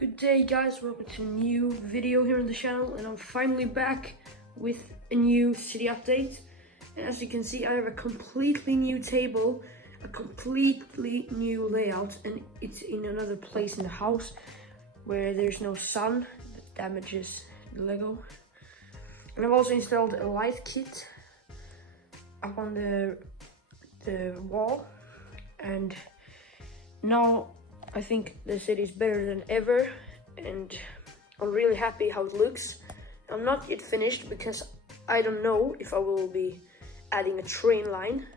Good day guys, welcome to a new video here on the channel, and I'm finally back with a new city update. And as you can see, I have a completely new table, a completely new layout, and it's in another place in the house where there's no sun that damages the Lego. And I've also installed a light kit up on the wall, and now I think the city is better than ever, and I'm really happy how it looks. I'm not yet finished because I don't know if I will be adding a train line.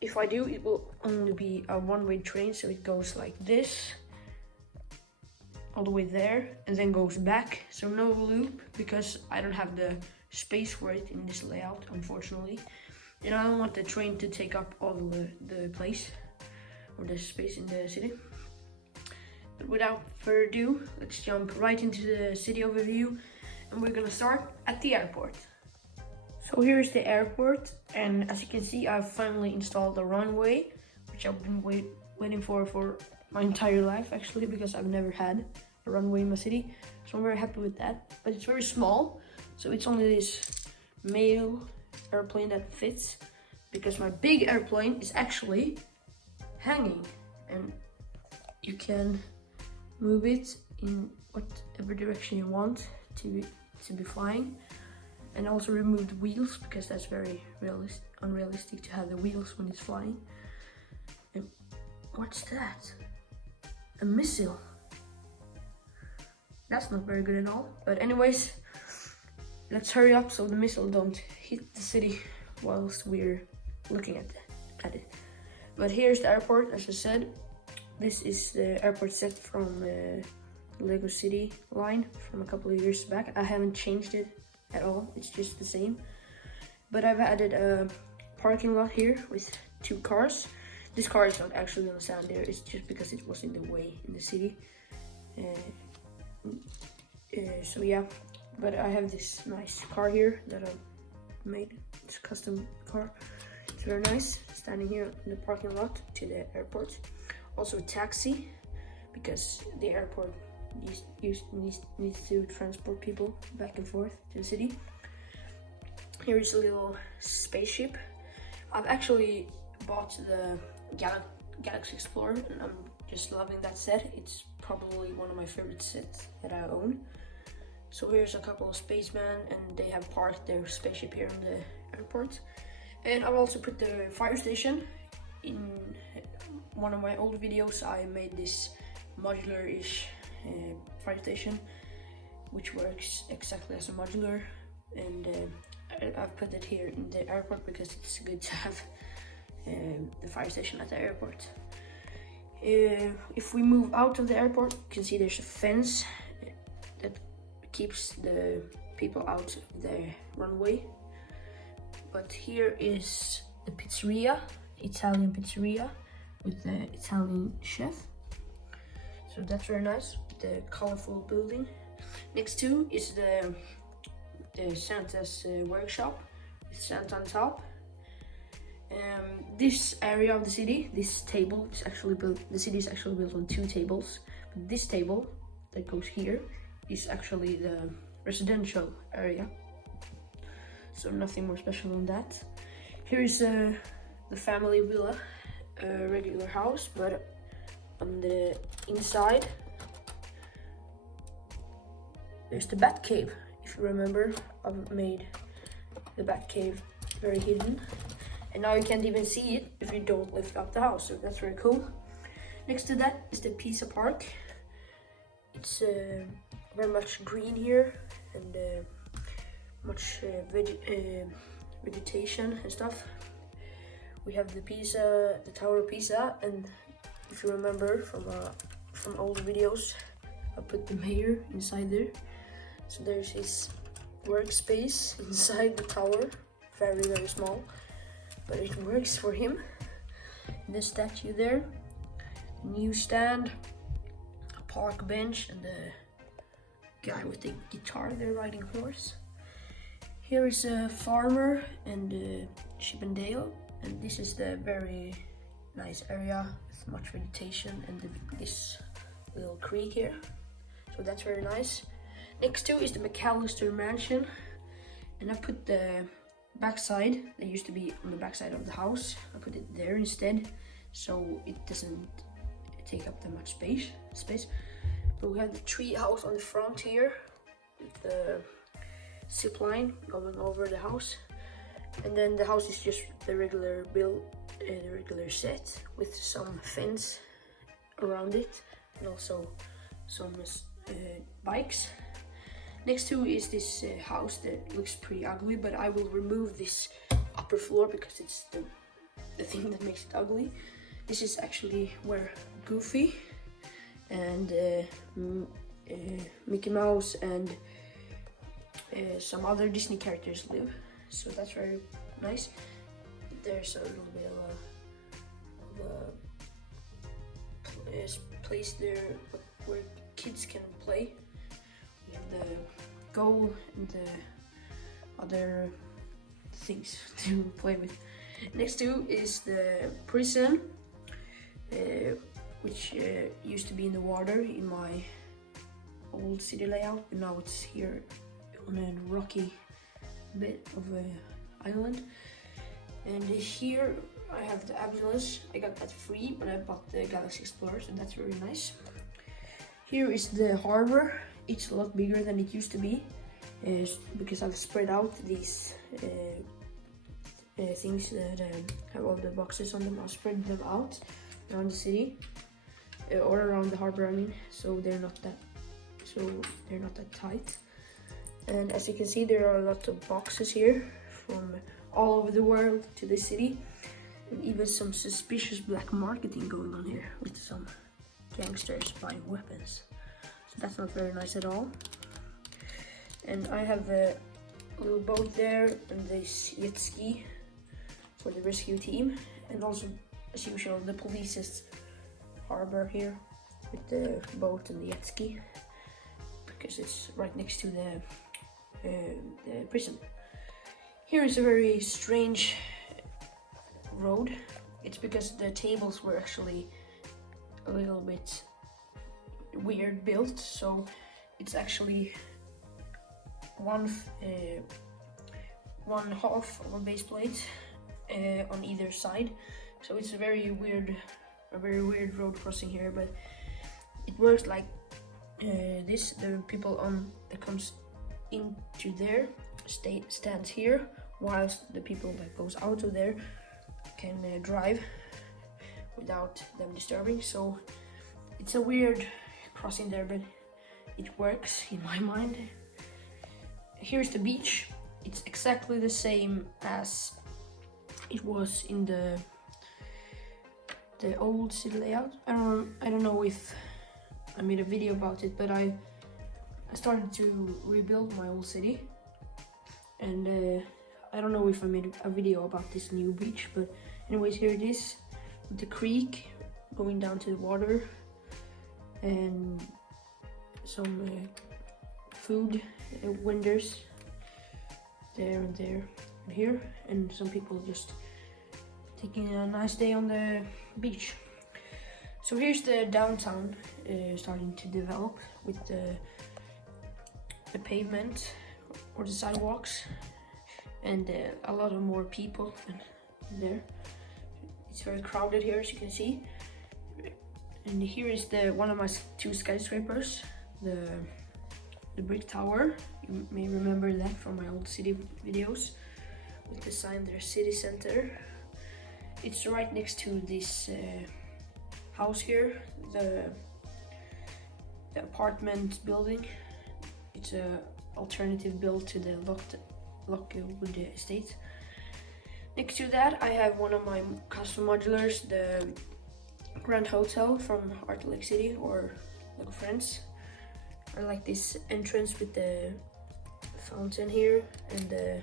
If I do, it will only be a one-way train, so it goes like this all the way there and then goes back, so no loop, because I don't have the space for it in this layout, unfortunately. And I don't want the train to take up all the place or the space in the city. But without further ado, let's jump right into the city overview, and we're gonna start at the airport. So here's the airport, and as you can see, I've finally installed a runway, which I've been waiting for my entire life actually, because I've never had a runway in my city. So I'm very happy with that, but it's very small, so it's only this male airplane that fits, because my big airplane is actually hanging, and you can move it in whatever direction you want to be flying. And also remove the wheels, because that's very unrealistic to have the wheels when it's flying. And what's that? A missile. That's not very good at all. But anyways, let's hurry up so the missile don't hit the city whilst we're looking at it. But here's the airport, as I said. This is the airport set from the Lego City line from a couple of years back. I haven't changed it at all, it's just the same. But I've added a parking lot here with 2 cars. This car is not actually gonna stand there, it's just because it was in the way in the city. So yeah, but I have this nice car here that I made. It's a custom car. It's very nice, standing here in the parking lot to the airport. Also a taxi, because the airport needs to transport people back and forth to the city. Here is a little spaceship. I've actually bought the Galaxy Explorer, and I'm just loving that set. It's probably one of my favorite sets that I own. So here's a couple of spacemen, and they have parked their spaceship here in the airport. And I've also put the fire station. In one of my old videos, I made this modular-ish fire station, which works exactly as a modular, and I've put it here in the airport because it's good to have the fire station at the airport. If we move out of the airport, you can see there's a fence that keeps the people out of the runway. But here is the pizzeria, Italian pizzeria with the Italian chef. So that's very nice, the colorful building. Next to is the Santa's workshop with Santa on top. This area of the city, this table is actually built, the city is actually built on 2 tables. But this table that goes here is actually the residential area. So nothing more special than that. Here is the family villa, a regular house, but on the inside there's the bat cave. If you remember, I've made the bat cave very hidden, and now you can't even see it if you don't lift up the house, so that's very cool. Next to that is the Pisa Park. It's very much green here, and much vegetation and stuff. We have the Tower of Pisa, and if you remember from old videos, I put the mayor inside there. So there's his workspace inside the tower, very small, but it works for him. The statue there, newsstand, a park bench, and the guy with the guitar there riding horse. Here is a farmer and Chippendale, and this is the very nice area with much vegetation and this little creek here. so that's very nice. Next to is the McAllister Mansion, and I put the backside that used to be on the backside of the house. I put it there instead, so it doesn't take up that much space. But we have the tree house on the front here with the zip line going over the house, and then the house is just the regular build, the regular set with some fence around it, and also some bikes. Next to is this house that looks pretty ugly, but I will remove this upper floor because it's the thing that makes it ugly. This is actually where Goofy and Mickey Mouse and some other Disney characters live, so that's very nice. There's a little bit of a place there where kids can play. We have the goal and the other things to play with. Next to is the prison, which used to be in the water in my old city layout, and now it's here on a rocky bit of an island. And here I have the ambulance. I got that free when I bought the Galaxy Explorer, so that's very nice. Here is the harbor. It's a lot bigger than it used to be, because I've spread out these things that have all the boxes on them. I'll spread them out around the city, or around the harbor, I mean, so they're not that tight. And as you can see, there are a lot of boxes here from all over the world to the city, and even some suspicious black marketing going on here with some gangsters buying weapons. So that's not very nice at all. And I have a little boat there and this jet ski for the rescue team, and also, as usual, the police's harbor here with the boat and the jet ski, because it's right next to the prison. Here is a very strange road. It's because the tables were actually a little bit weird built, so it's actually one half of a base plate on either side, so it's a very weird road crossing here. But it works like this. The people that comes into there stands here, whilst the people that goes out of there can drive without them disturbing. So it's a weird crossing there, but it works in my mind. Here's the beach. It's exactly the same as it was in the old city layout. I don't know if I made a video about it, but I started to rebuild my old city, and I don't know if I made a video about this new beach, but anyways, here it is with the creek going down to the water, and some food vendors there and there and here, and some people just taking a nice day on the beach. So here's the downtown starting to develop with the pavement or the sidewalks, and a lot of more people there. It's very crowded here, as you can see. And here is one of my two skyscrapers, the brick tower. You may remember that from my old city videos with the sign there, city center. It's right next to this house here, the apartment building. It's a alternative build to the Lockwood estate. Next to that, I have one of my custom modulars, the Grand Hotel from Art Lake City or Lego Friends. I like this entrance with the fountain here and the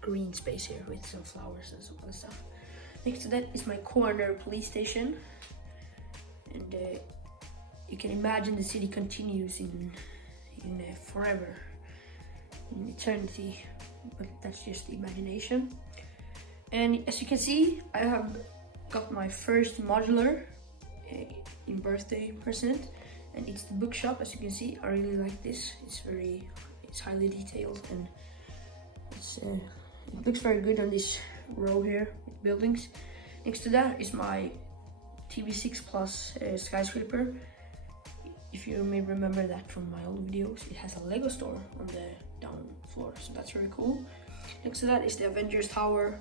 green space here with some flowers and some other stuff. Next to that is my corner police station, and you can imagine the city continues in forever, in eternity, but that's just the imagination. And as you can see, I have got my first modular in birthday present, and it's the bookshop. As you can see, I really like this. It's highly detailed, and it looks very good on this row here with buildings. Next to that is my TV6 Plus skyscraper. If you may remember that from my old videos, it has a Lego store on the down floor, so that's very cool. Next to that is the Avengers Tower,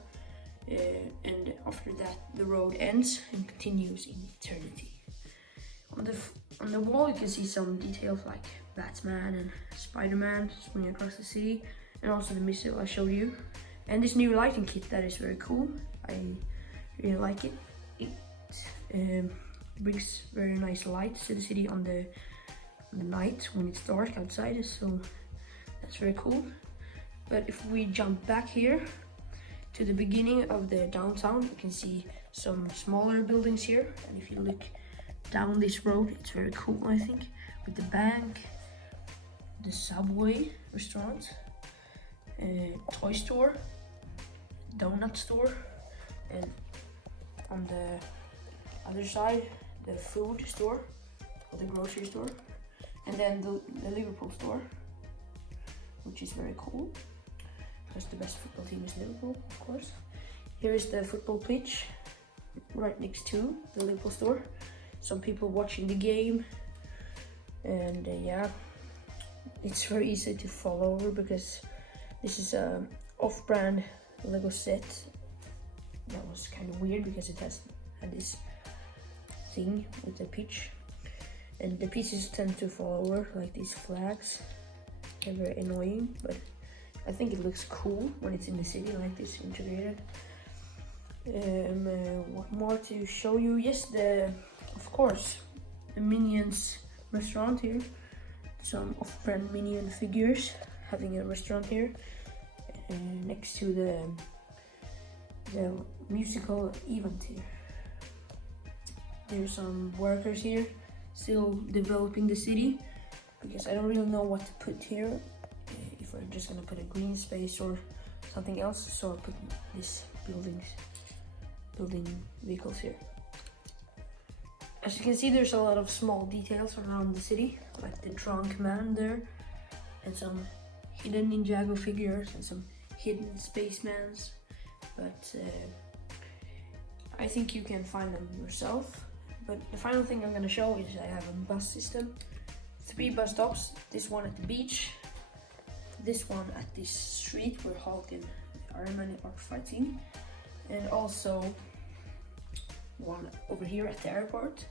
and after that the road ends and continues in eternity. On the wall you can see some details like Batman and Spider-Man swimming across the city, and also the missile I showed you, and this new lighting kit that is very cool. I really like it. It brings very nice light to the city on the night when it's dark outside, so that's very cool. But if we jump back here to the beginning of the downtown, you can see some smaller buildings here, and if you look down this road, it's very cool, I think, with the bank, the Subway restaurant, toy store, donut store, and on the other side the food store or the grocery store, and then the Liverpool store, which is very cool because the best football team is Liverpool, of course. Here is the football pitch right next to the Liverpool store. Some people watching the game, and yeah, it's very easy to fall over because this is a off-brand Lego set. That was kind of weird because it had this thing with the pitch, and the pieces tend to fall over like these flags. They're very annoying, but I think it looks cool when it's in the city like this, integrated. What more to show you? Yes, of course, the Minions restaurant here. Some off-brand Minion figures having a restaurant here, next to the musical event here. There's some workers here still developing the city, because I don't really know what to put here, if we're just gonna put a green space or something else, so I put these building vehicles here. As you can see, there's a lot of small details around the city, like the drunk man there, and some hidden Ninjago figures and some hidden spacemans, but I think you can find them yourself. But the final thing I'm gonna show is I have a bus system. 3 bus stops, this one at the beach, this one at this street where Hulk and Iron Man are fighting, and also one over here at the airport.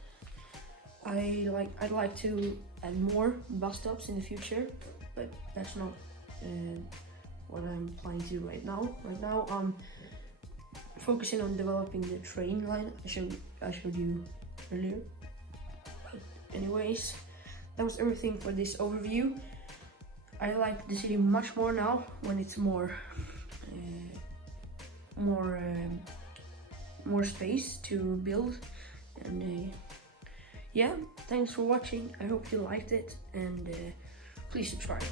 I'd like to add more bus stops in the future, but that's not what I'm planning to do right now. Right now I'm focusing on developing the train line I showed you earlier. But anyways, that was everything for this overview. I like the city much more now when it's more space to build, and yeah, thanks for watching. I hope you liked it, and please subscribe.